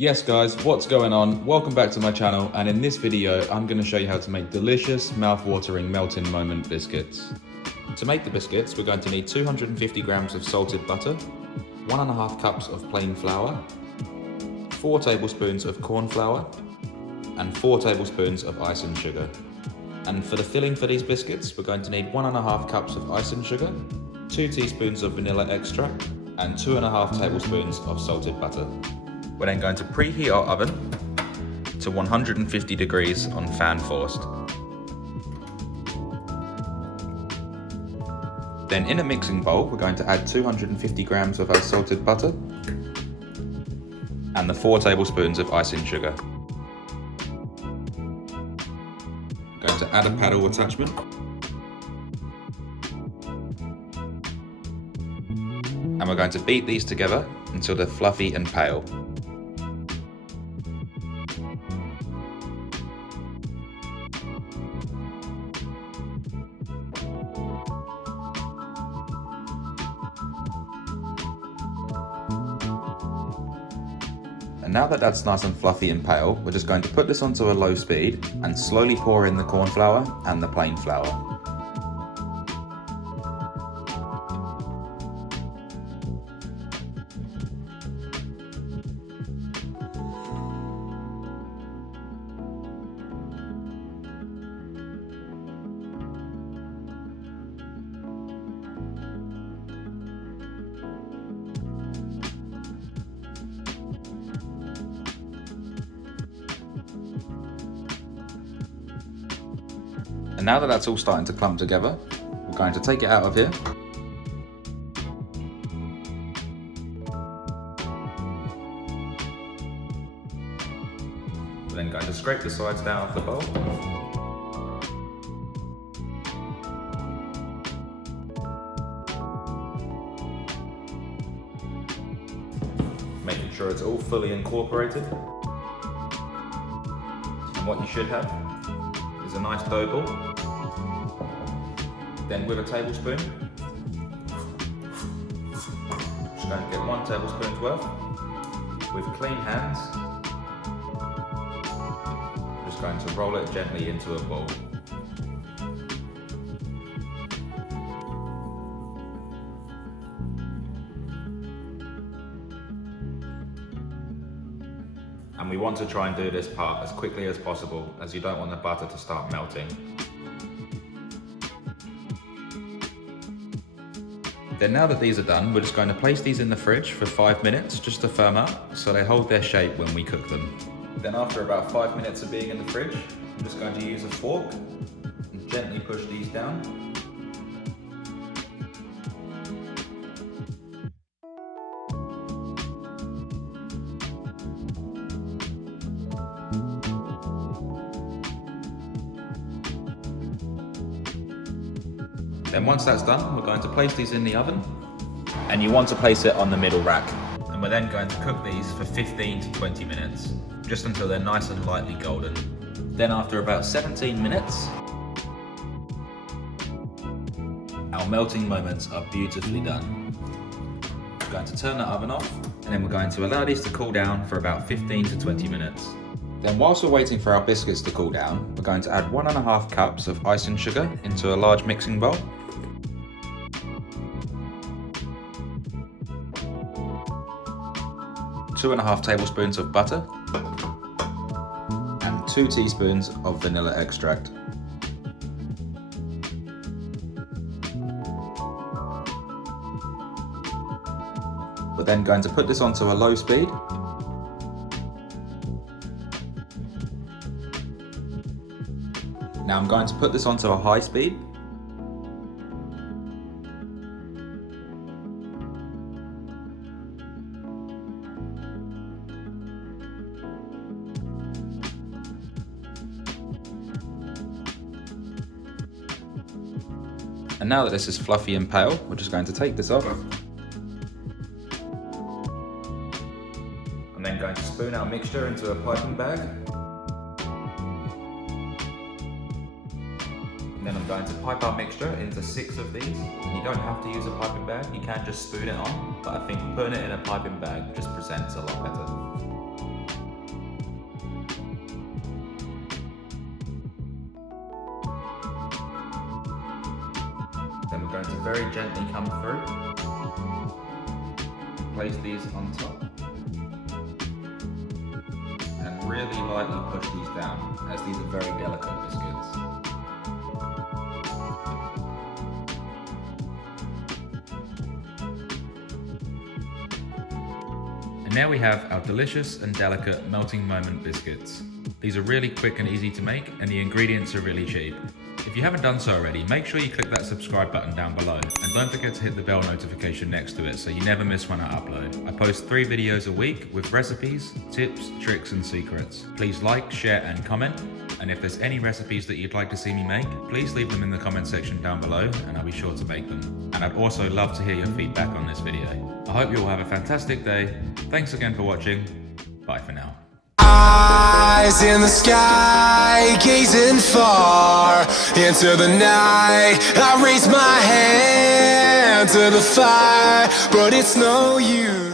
Yes guys, what's going on? Welcome back to my channel, and in this video I'm going to show you how to make delicious, mouth-watering Melting Moment biscuits. To make the biscuits, we're going to need 250 grams of salted butter, 1.5 cups of plain flour, 4 tablespoons of corn flour, and 4 tablespoons of icing sugar. And for the filling for these biscuits, we're going to need 1.5 cups of icing sugar, 2 teaspoons of vanilla extract, and 2.5 tablespoons of salted butter. We're then going to preheat our oven to 150 degrees on fan forced. Then in a mixing bowl, we're going to add 250 grams of our salted butter and the 4 tablespoons of icing sugar. Going to add a paddle attachment. And we're going to beat these together until they're fluffy and pale. And now that that's nice and fluffy and pale, we're just going to put this onto a low speed and slowly pour in the corn flour and the plain flour. And now that that's all starting to clump together, we're going to take it out of here. We're then going to scrape the sides down of the bowl. Making sure it's all fully incorporated. And what you should have is a nice dough ball. Then with a tablespoon, just going to get 1 tablespoon's worth. With clean hands, I'm just going to roll it gently into a ball. And we want to try and do this part as quickly as possible, as you don't want the butter to start melting. Then now that these are done, we're just going to place these in the fridge for 5 minutes just to firm up so they hold their shape when we cook them. Then after about 5 minutes of being in the fridge, I'm just going to use a fork and gently push these down. Then once that's done, we're going to place these in the oven, and you want to place it on the middle rack. And we're then going to cook these for 15 to 20 minutes, just until they're nice and lightly golden. Then after about 17 minutes, our melting moments are beautifully done. We're going to turn the oven off, and then we're going to allow these to cool down for about 15 to 20 minutes. Then whilst we're waiting for our biscuits to cool down, we're going to add 1.5 cups of icing sugar into a large mixing bowl. Two and a half tablespoons of butter and 2 teaspoons of vanilla extract. We're then going to put this onto a low speed . Now I'm going to put this onto a high speed . And now that this is fluffy and pale, we're just going to take this off. I'm then going to spoon our mixture into a piping bag. And then I'm going to pipe our mixture into 6 of these. And you don't have to use a piping bag, you can just spoon it on, but I think putting it in a piping bag just presents a lot better. going to very gently come through. Place these on top. And really lightly push these down, as these are very delicate biscuits. And now we have our delicious and delicate Melting Moment biscuits. These are really quick and easy to make, and the ingredients are really cheap. If you haven't done so already, make sure you click that subscribe button down below, and don't forget to hit the bell notification next to it so you never miss when I upload. I post 3 videos a week with recipes, tips, tricks and secrets. Please like, share and comment, and if there's any recipes that you'd like to see me make, please leave them in the comment section down below and I'll be sure to make them. And I'd also love to hear your feedback on this video. I hope you all have a fantastic day. Thanks again for watching. Bye for now. Eyes in the sky, gazing far into the night. I raise my hand to the fire, but it's no use.